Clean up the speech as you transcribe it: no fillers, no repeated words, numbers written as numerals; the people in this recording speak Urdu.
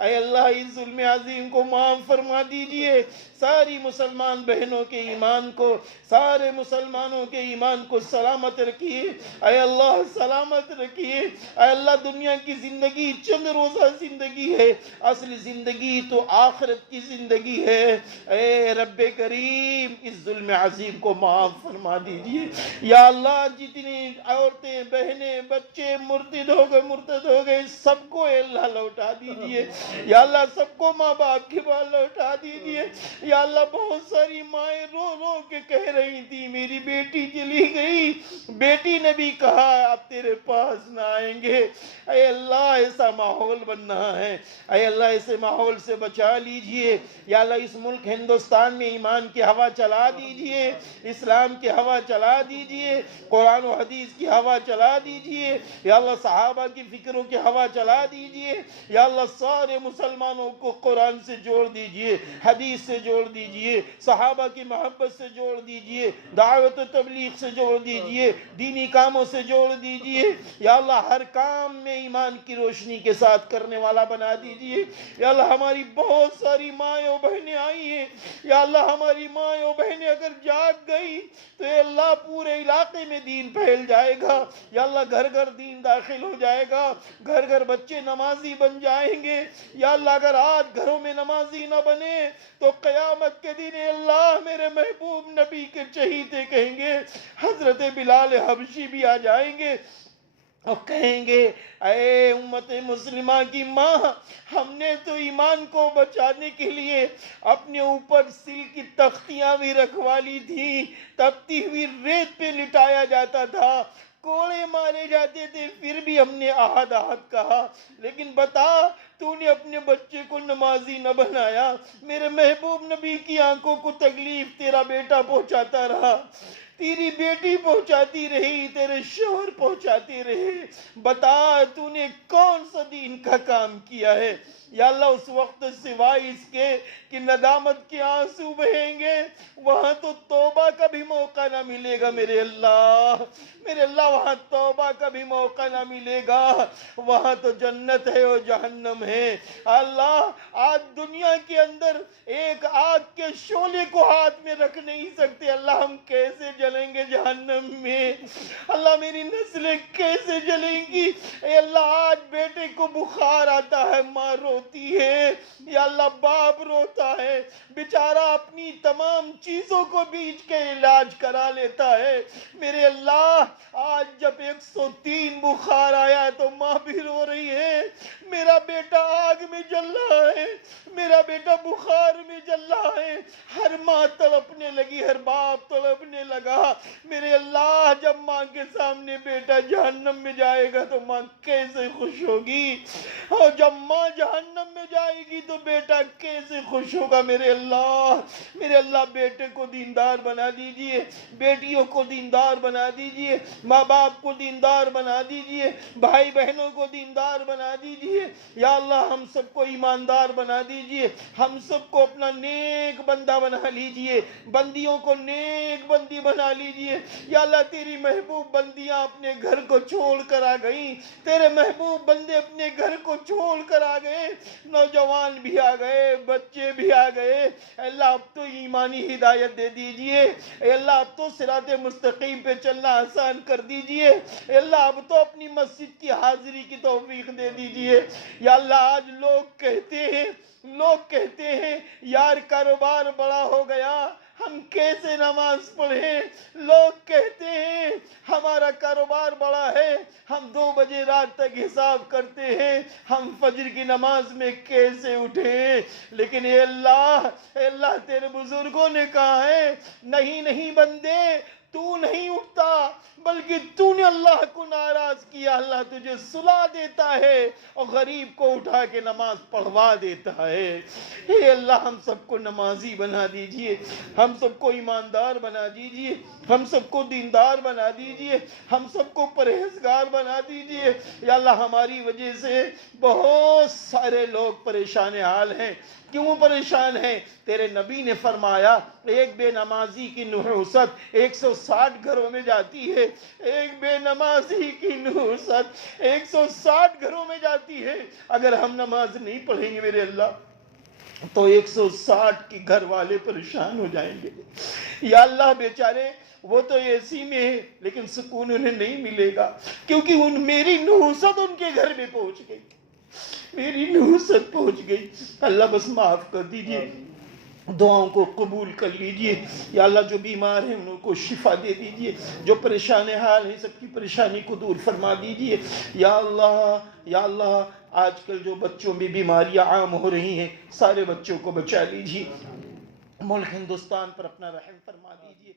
اے اللہ اس ظلم عظیم کو معاف فرما دیجئے، ساری مسلمان بہنوں کے ایمان کو، سارے مسلمانوں کے ایمان کو سلامت رکھیے، اے اللہ سلامت رکھیے۔ اے اللہ دنیا کی زندگی چند روزہ زندگی ہے، اصل زندگی تو آخرت کی زندگی ہے۔ اے رب کریم اس ظلم عظیم کو معاف فرما دیجئے یا اللہ۔ جتنی عورتیں بہنیں بچے مرتد ہو گئے سب کو اے اللہ لوٹا دیجئے یا اللہ، سب کو ماں باپ کے بعد لوٹا دیجئے یا اللہ۔ بہت ساری مائیں رو رو کے کہہ رہی تھی میری بیٹی چلی گئی، بیٹی نے بھی کہا اب تیرے پاس نہ آئیں گے۔ اے اللہ ایسا ماحول بننا ہے، اے اللہ ایسے ماحول سے بچا لیجئے یا اللہ۔ اس ملک ہندوستان میں ایمان کی ہوا چلا دیجئے، اسلام کی ہوا چلا دیجئے، قرآن و حدیث کی ہوا چلا دیجئے یا اللہ۔ صحابہ کی فکروں کی ہوا چلا دیجئے یا اللہ۔ سارے مسلمانوں کو قرآن سے جوڑ دیجئے، حدیث سے جوڑ دیجئے، صحابہ کی محبت سے جوڑ دیجئے، دعوت و تبلیغ سے جوڑ دیجئے، دینی کاموں سے جوڑ دیجئے یا اللہ۔ ہر کام میں ایمان کی روشنی کے ساتھ کرنے والا بنا دیجئے یا اللہ۔ ہماری بہت ساری مائیں و بہنیں آئی ہیں یا اللہ، ہماری مائیں و بہنیں اگر جاگ گئی تو اے اللہ پورے علاقے میں دین پھیل جائے گا یا اللہ۔ گھر گھر دین داخل ہو جائے گا، گھر گھر بچے نمازی بن جائیں گے یا اللہ۔ اگر آج گھروں میں نمازی نہ بنے تو قیامت کے دن اے اللہ میرے محبوب نبی کے چہیتے کہیں گے، حضرت بلال حبشی بھی آ جائیں گے اور کہیں گے اے امت مسلمہ کی ماں، ہم نے تو ایمان کو بچانے کے لیے اپنے اوپر سل کی تختیاں بھی رکھوا لی تھی، تپتی ہوئی ریت پہ لٹایا جاتا تھا، کوڑے مارے جاتے تھے، پھر بھی ہم نے احد احد کہا، لیکن بتا تو نے اپنے بچے کو نمازی نہ بنایا۔ میرے محبوب نبی کی آنکھوں کو تکلیف تیرا بیٹا پہنچاتا رہا، تیری بیٹی پہنچاتی رہی، تیرے شوہر پہنچاتے رہے، بتا تو نے کون سا دین کا کام کیا ہے یا اللہ۔ اس وقت سوائے اس کے کہ ندامت کے آنسو بہیں گے، وہاں تو توبہ کا بھی موقع نہ ملے گا میرے اللہ، میرے اللہ وہاں توبہ کا بھی موقع نہ ملے گا، وہاں تو جنت ہے اور جہنم ہے اللہ۔ آج دنیا کے اندر ایک آگ کے شعلے کو ہاتھ میں رکھ نہیں سکتے اللہ، ہم کیسے جلیں گے جہنم میں اللہ؟ میری نسلیں کیسے جلیں گی اے اللہ؟ آج بیٹے کو بخار آتا ہے، ماں روتی ہے یا اللہ، باپ روتا ہے، بیچارہ اپنی تمام چیزوں کو بیچ کے علاج کرا لیتا ہے میرے اللہ۔ آج جب 103 بخار آیا تو ماں بھی رو رہی ہے، میرا بیٹا آگ میں جل رہا ہے، میرا بیٹا بخار میں جل رہا ہے۔ ہر ماں تڑپنے لگی، ہر باپ تڑپنے لگا میرے اللہ۔ جب ماں کے سامنے بیٹا جہنم میں جائے گا تو ماں کیسے خوش ہوگی، اور جب ماں جہنم میں جائے گی تو بیٹا کیسے خوش ہوگا میرے اللہ۔ میرے اللہ بیٹے کو دیندار بنا دیجئے، بیٹیوں کو دیندار بنا دیجئے، ماں باپ کو دیندار بنا دیجئے، بھائی بہنوں کو دیندار بنا دیجئے یا اللہ۔ ہم سب کو ایماندار بنا دیجئے، ہم سب کو اپنا نیک بندہ بنا لیجئے، بندیوں کو نیک بندی بنا لیجئے یا اللہ۔ تیری محبوب بندیاں اپنے گھر کو چھوڑ کر آ گئیں، تیرے محبوب بندے اپنے گھر کو چھوڑ کر آ گئے، نوجوان بھی آ گئے، بچے بھی آ گئے اے اللہ۔ اب تو ایمانی ہدایت دے دیجئے اے اللہ، اب تو صراط مستقیم پہ چلنا آسان کر دیجئے اے اللہ۔ اب تو اپنی مسجد کی حاضری کی توفیق دے دیجئے یا اللہ۔ آج لوگ کہتے ہیں یار کاروبار بڑا ہو گیا، ہم کیسے نماز پڑھیں؟ لوگ کہتے ہیں ہمارا کاروبار بڑا ہے، ہم 2 بجے رات تک حساب کرتے ہیں، ہم فجر کی نماز میں کیسے اٹھیں؟ لیکن اے اللہ تیرے بزرگوں نے کہا ہے نہیں بندے، تو نہیں اٹھتا بلکہ تو نے اللہ کو ناراض کیا، اللہ تجھے سلا دیتا ہے اور غریب کو اٹھا کے نماز پڑھوا دیتا ہے۔ اے اللہ ہم سب کو نمازی بنا دیجئے، ہم سب کو ایماندار بنا دیجئے، ہم سب کو دیندار بنا دیجئے، ہم سب کو پرہیزگار بنا دیجئے یا اللہ۔ ہماری وجہ سے بہت سارے لوگ پریشان حال ہیں، کیوں پریشان ہیں؟ تیرے نبی نے فرمایا ایک بے نمازی کی نحوست 160 گھروں میں جاتی ہے، ایک بے نمازی کی نحوست 160 گھروں میں جاتی ہے۔ اگر ہم نماز نہیں پڑھیں گے میرے اللہ تو 160 کی گھر والے پریشان ہو جائیں گے۔ یا اللہ بیچارے وہ تو اے سی میں ہے لیکن سکون انہیں نہیں ملے گا، کیونکہ میری نحوست ان کے گھر میں پہنچ گئی، میری نحوست پہنچ گئی۔ اللہ بس معاف کر دیجئے، دعاؤں کو قبول کر لیجئے۔ یا اللہ جو بیمار ہیں ان کو شفا دے دیجئے، جو پریشان حال ہیں سب کی پریشانی کو دور فرما دیجئے۔ یا اللہ آج کل جو بچوں میں بیماریاں عام ہو رہی ہیں سارے بچوں کو بچا لیجئے، ملک ہندوستان پر اپنا رحم فرما دیجئے۔